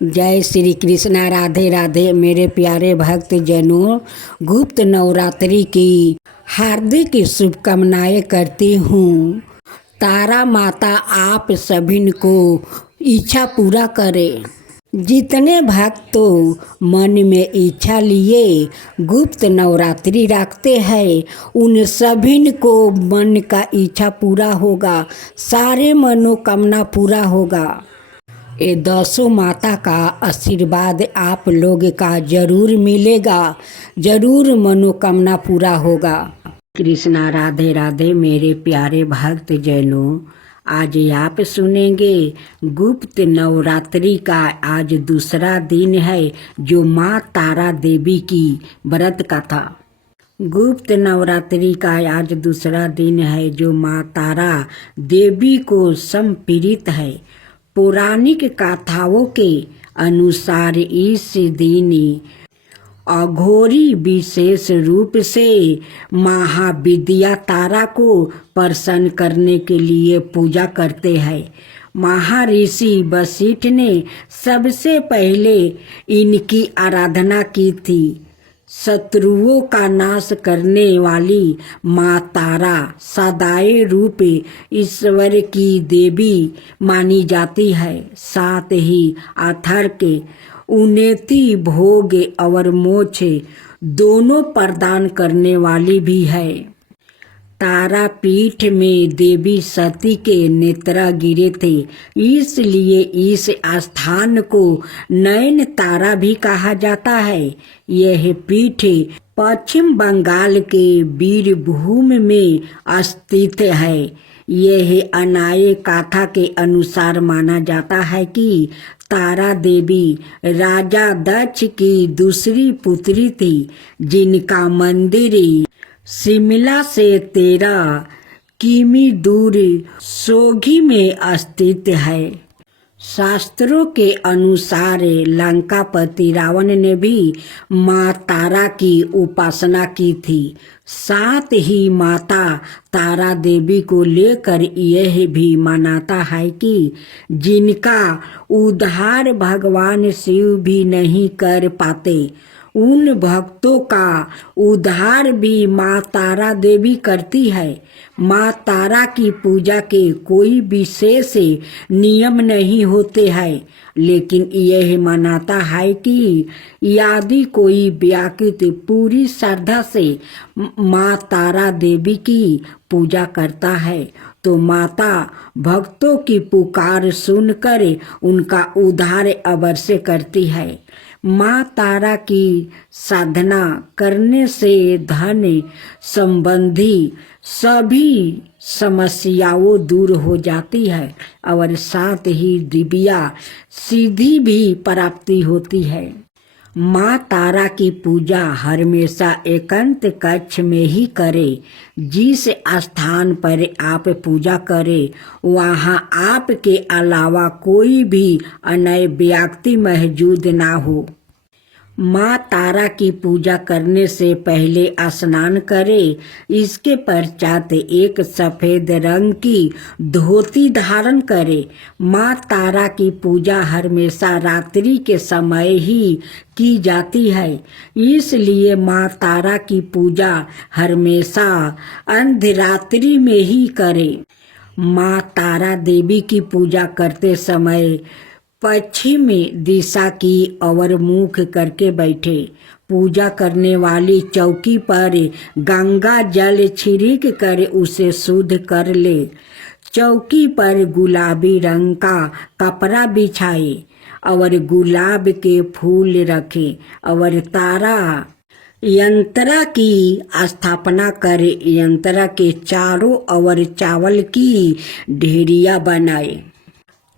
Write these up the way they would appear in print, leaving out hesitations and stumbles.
जय श्री कृष्णा। राधे राधे मेरे प्यारे भक्त जनों, गुप्त नवरात्रि की हार्दिक शुभकामनाएं करती हूँ। तारा माता आप सभी को इच्छा पूरा करे। जितने भक्तों मन में इच्छा लिए गुप्त नवरात्रि रखते हैं, उन सभी को मन का इच्छा पूरा होगा, सारे मनोकामना पूरा होगा। ये दसों माता का आशीर्वाद आप लोग का जरूर मिलेगा, जरूर मनोकामना पूरा होगा। कृष्णा। राधे राधे मेरे प्यारे भक्त जनों, आज आप सुनेंगे गुप्त नवरात्रि का आज दूसरा दिन है, जो माँ तारा देवी की व्रत कथा। गुप्त नवरात्रि का आज दूसरा दिन है, जो माँ तारा देवी को समर्पित है। पौराणिक कथाओं के अनुसार इस दिन अघोरी विशेष रूप से महाविद्या तारा को प्रसन्न करने के लिए पूजा करते हैं। महर्षि वशिष्ठ ने सबसे पहले इनकी आराधना की थी। शत्रुओं का नाश करने वाली माँ तारा सदाए रूप ईश्वर की देवी मानी जाती है। साथ ही अथर्क उन्नति, भोग और मोक्ष दोनों प्रदान करने वाली भी है। तारापीठ में देवी सती के नेत्र गिरे थे, इसलिए इस स्थान को नयन तारा भी कहा जाता है। यह पीठ पश्चिम बंगाल के बीरभूम में स्थित है। यह अनाय कथा के अनुसार माना जाता है कि तारा देवी राजा दक्ष की दूसरी पुत्री थी, जिनका मंदिर शिमला से 13 किमी दूर सोगी में स्थित है। शास्त्रों के अनुसार लंकापति रावण ने भी माँ तारा की उपासना की थी। साथ ही माता तारा देवी को लेकर यह भी मानता है कि जिनका उद्धार भगवान शिव भी नहीं कर पाते, उन भक्तों का उद्धार भी माँ तारा देवी करती है। माँ तारा की पूजा के कोई विशेष नियम नहीं होते हैं, लेकिन यह मानता है कि यदि कोई व्यक्ति पूरी श्रद्धा से माँ तारा देवी की पूजा करता है, तो माता भक्तों की पुकार सुनकर उनका उद्धार अवश्य करती है। माँ तारा की साधना करने से धन संबंधी सभी समस्याओं दूर हो जाती है और साथ ही दिव्या सिद्धि भी प्राप्ति होती है। माँ तारा की पूजा हमेशा एकांत कक्ष में ही करें। जिस स्थान पर आप पूजा करें, वहाँ आपके अलावा कोई भी अन्य व्यक्ति मौजूद ना हो। माँ तारा की पूजा करने से पहले स्नान करें। इसके पश्चात एक सफेद रंग की धोती धारण करें। माँ तारा की पूजा हमेशा रात्रि के समय ही की जाती है, इसलिए माँ तारा की पूजा हमेशा अर्धरात्रि में ही करें। माँ तारा देवी की पूजा करते समय पश्चिम दिशा की ओर मुख करके बैठे। पूजा करने वाली चौकी पर गंगा जल छिड़क कर उसे शुद्ध कर ले। चौकी पर गुलाबी रंग का कपड़ा बिछाए और गुलाब के फूल रखे और तारा यंत्र की स्थापना करे। यंत्र के चारों ओर चावल की ढेरियां बनाए।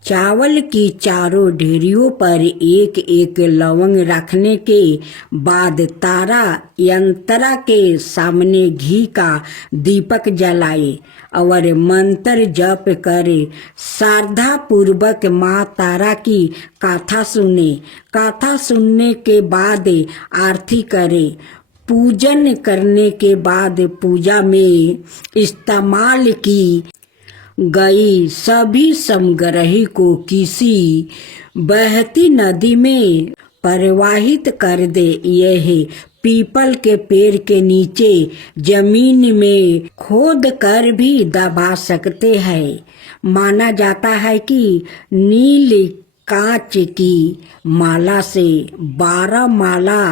चावल की चारों ढेरियों पर एक एक लवंग रखने के बाद तारा यंत्र के सामने घी का दीपक जलाए और मंत्र जप करे। श्रद्धा पूर्वक माँ तारा की कथा सुने। कथा सुनने के बाद आरती करे। पूजन करने के बाद पूजा में इस्तेमाल की गई सभी समग्रही को किसी बहती नदी में प्रवाहित कर दे। यह पीपल के पेड़ के नीचे जमीन में खोद कर भी दबा सकते हैं। माना जाता है कि नील कांच की माला से 12 माला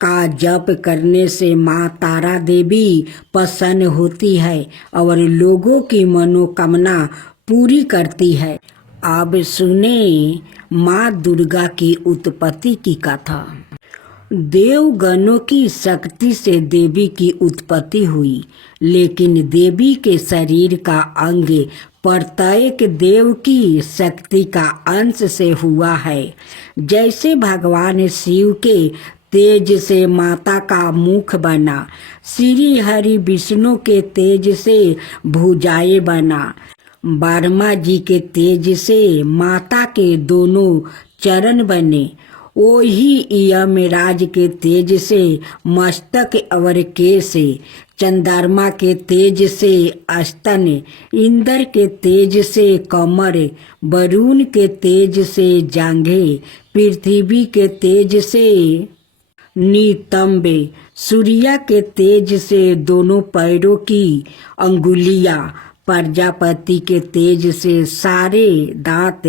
का जप करने से माँ तारा देवी प्रसन्न होती है और लोगों की मनोकामना पूरी करती है। अब सुने माँ दुर्गा की उत्पत्ति की कथा। देवगणों की शक्ति से देवी की उत्पत्ति हुई, लेकिन देवी के शरीर का अंग प्रत्येक देव की शक्ति का अंश से हुआ है। जैसे भगवान शिव के तेज से माता का मुख बना, श्री हरि विष्णु के तेज से भुजाएं बना, ब्रह्मा जी के तेज से माता के दोनों चरण बने, वही यमराज के तेज से मस्तक और केश, चंद्रमा के तेज से स्तन, इंद्र के तेज से कमर, वरुण के तेज से जांघें, पृथ्वी के तेज से नितंब, सूर्य के तेज से दोनों पैरों की अंगुलियां, प्रजापति के तेज से सारे दांत,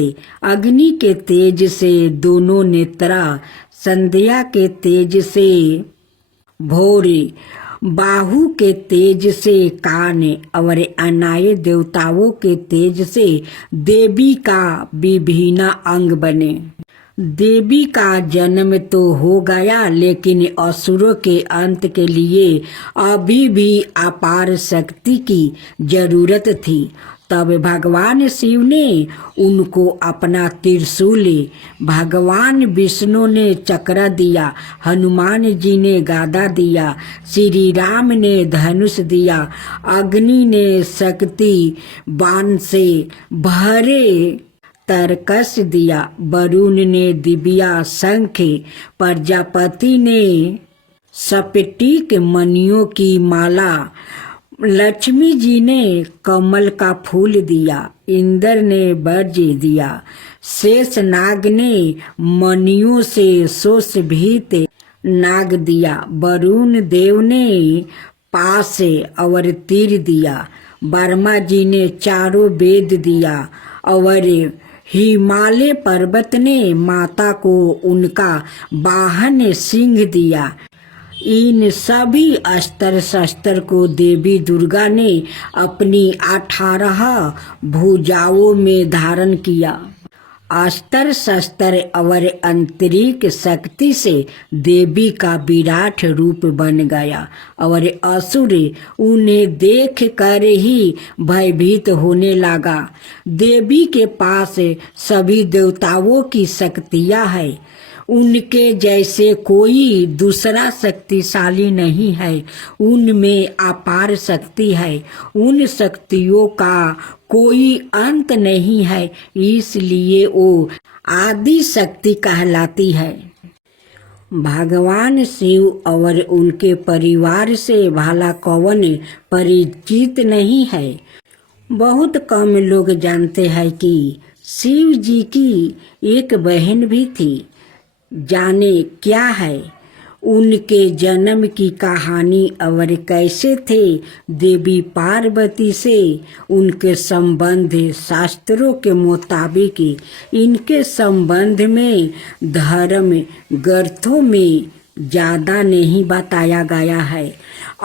अग्नि के तेज से दोनों नेत्रा, संध्या के तेज से भौर, बाहु के तेज से कान और अन्य देवताओं के तेज से देवी का विभिन्न अंग बने। देवी का जन्म तो हो गया, लेकिन असुरों के अंत के लिए अभी भी अपार शक्ति की जरूरत थी। तब भगवान शिव ने उनको अपना त्रिशूल, भगवान विष्णु ने चक्र दिया, हनुमान जी ने गदा दिया, श्री राम ने धनुष दिया, अग्नि ने शक्ति बाण से भरे तरकस दिया, वरुण ने दिव्या शंख, प्रजापति ने स्फटिक मणियों की माला, लक्ष्मी जी ने कमल का फूल दिया, इंद्र ने वज्र दिया, शेषनाग ने मणियों से सुशोभित नाग दिया, वरुण देव ने पाश और तीर दिया, ब्रह्मा जी ने चारों वेद दिया और हिमालय पर्वत ने माता को उनका वाहन सिंह दिया। इन सभी अस्त्र शस्त्र को देवी दुर्गा ने अपनी 18 भुजाओं में धारण किया। अस्त्र शस्त्र और आंतरिक शक्ति से देवी का विराट रूप बन गया और असुर उन्हें देख कर ही भयभीत होने लगा। देवी के पास सभी देवताओं की शक्तियां हैं, उनके जैसे कोई दूसरा शक्तिशाली नहीं है। उनमें अपार शक्ति है, उन शक्तियों का कोई अंत नहीं है, इसलिए वो आदि शक्ति कहलाती है। भगवान शिव और उनके परिवार से भला कौन परिचित नहीं है। बहुत कम लोग जानते हैं कि शिव जी की एक बहन भी थी। जाने क्या है उनके जन्म की कहानी और कैसे थे देवी पार्वती से उनके संबंध। शास्त्रों के मुताबिक इनके संबंध में धर्म ग्रंथों में ज़्यादा नहीं बताया गया है।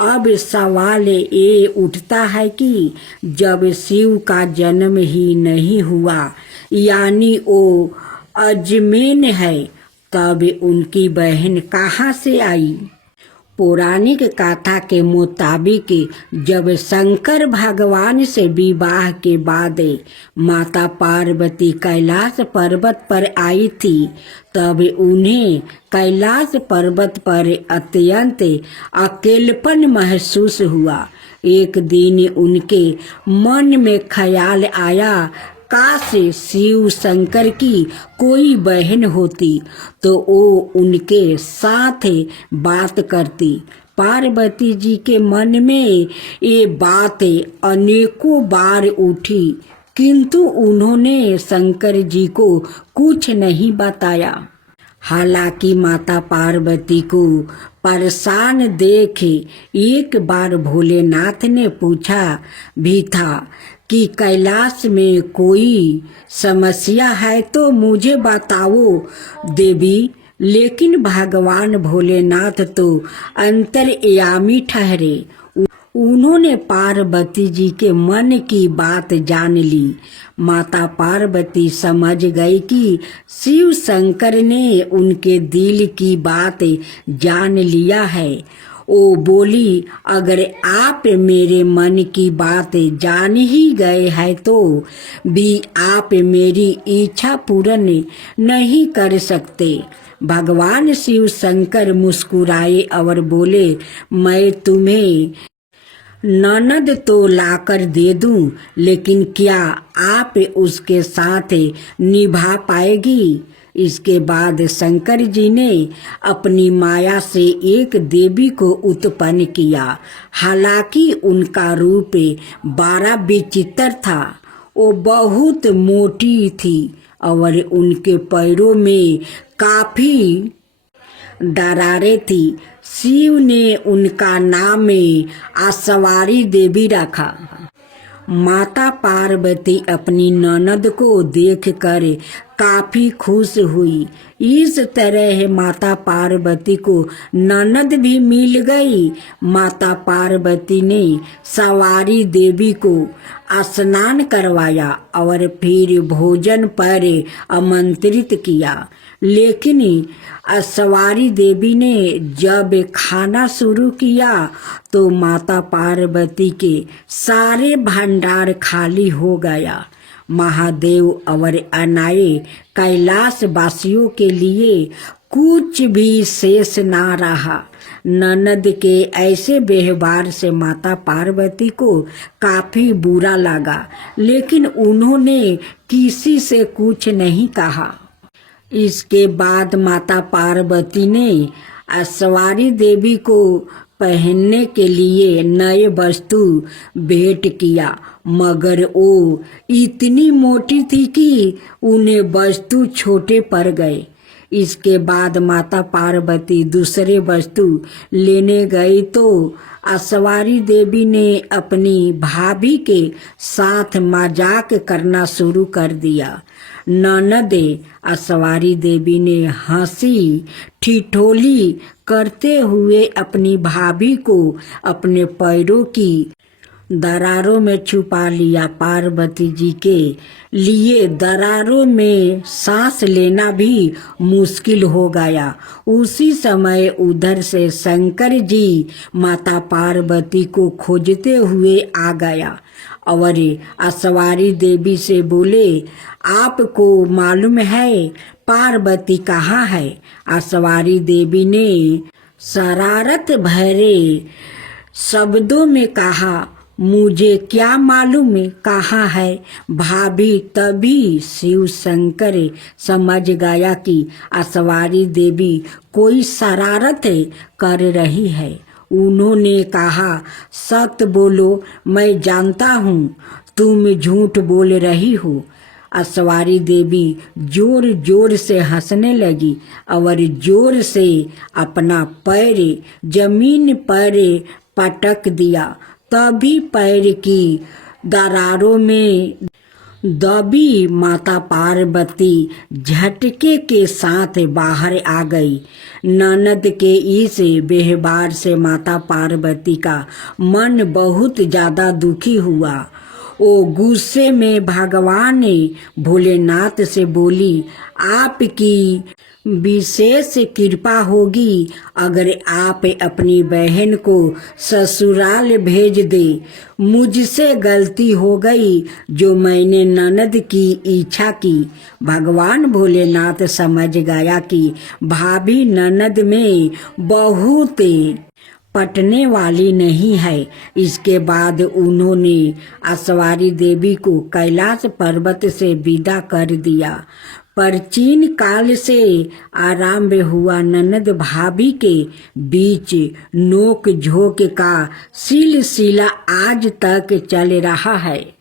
अब सवाल ये उठता है कि जब शिव का जन्म ही नहीं हुआ, यानी वो अजमेन है, तब उनकी बहन कहाँ से आई? पौराणिक कथा के मुताबिक जब शंकर भगवान से विवाह के बाद माता पार्वती कैलाश पर्वत पर आई थी, तब उन्हें कैलाश पर्वत पर अत्यंत अकेलापन महसूस हुआ। एक दिन उनके मन में ख्याल आया, काश शिव शंकर की कोई बहन होती तो वो उनके साथ बात करती, पार्वती जी के मन में ये बात अनेकों बार उठी, किंतु उन्होंने शंकर जी को कुछ नहीं बताया। हालांकि माता पार्वती को परेशान देख एक बार भोलेनाथ ने पूछा भी था कि कैलाश में कोई समस्या है तो मुझे बताओ देवी, लेकिन भगवान भोलेनाथ तो अंतर्यामी ठहरे। उन्होंने पार्वती जी के मन की बात जान ली। माता पार्वती समझ गई कि शिव शंकर ने उनके दिल की बात जान लिया है। वो बोली, अगर आप मेरे मन की बात जान ही गए हैं तो भी आप मेरी इच्छा पूर्ण नहीं कर सकते। भगवान शिव शंकर मुस्कुराए और बोले, मैं तुम्हें ननद तो लाकर दे दूं, लेकिन क्या आप उसके साथ निभा पाएगी? इसके बाद शंकर जी ने अपनी माया से एक देवी को उत्पन्न किया। हालांकि उनका रूप बड़ा विचित्र था। वो बहुत मोटी थी और उनके पैरों में काफी दरारें थी। शिव ने उनका नाम आसवारी देवी रखा। माता पार्वती अपनी ननद को देखकर काफी खुश हुई। इस तरह माता पार्वती को ननद भी मिल गई। माता पार्वती ने सवारी देवी को स्नान करवाया और फिर भोजन पर आमंत्रित किया। लेकिन सवारी देवी ने जब खाना शुरू किया तो माता पार्वती के सारे भंडार खाली हो गया। महादेव और अनाए कैलाश वासियों के लिए कुछ भी शेष ना रहा। ननद के ऐसे व्यवहार से माता पार्वती को काफी बुरा लगा, लेकिन उन्होंने किसी से कुछ नहीं कहा। इसके बाद माता पार्वती ने सवारी देवी को पहनने के लिए नए वस्तु भेंट किया, मगर वो इतनी मोटी थी कि उन्हें वस्तु छोटे पड़ गए। इसके बाद माता पार्वती दूसरे वस्तु लेने गई तो सवारी देवी ने अपनी भाभी के साथ मजाक करना शुरू कर दिया। ननद सवारी देवी ने हंसी ठिठोली करते हुए अपनी भाभी को अपने पैरों की दरारों में छुपा लिया। पार्वती जी के लिए दरारों में सांस लेना भी मुश्किल हो गया। उसी समय उधर से शंकर जी माता पार्वती को खोजते हुए आ गया और सवारी देवी से बोले, आपको मालूम है पार्वती कहाँ है? सवारी देवी ने शरारत भरे शब्दों में कहा, मुझे क्या मालूम कहाँ है भाभी। तभी शिव शंकर समझ गया कि सवारी देवी कोई शरारत कर रही है। उन्होंने कहा, सत बोलो, मैं जानता हूँ तुम झूठ बोल रही हो। सवारी देवी जोर जोर से हंसने लगी और जोर से अपना पैर जमीन पर पटक दिया। तभी पैर की दरारों में दबी माता पार्वती झटके के साथ बाहर आ गई। ननद के इस व्यवहार से माता पार्वती का मन बहुत ज्यादा दुखी हुआ। वो गुस्से में भगवान भोलेनाथ से बोली, आपकी विशेष कृपा होगी अगर आप अपनी बहन को ससुराल भेज दे। मुझसे गलती हो गई जो मैंने ननद की इच्छा की। भगवान भोलेनाथ समझ गया कि भाभी ननद में बहुत पटने वाली नहीं है। इसके बाद उन्होंने सवारी देवी को कैलाश पर्वत से विदा कर दिया। प्राचीन काल से आरंभ हुआ ननद भाभी के बीच नोक झोंक का सिलसिला आज तक चल रहा है।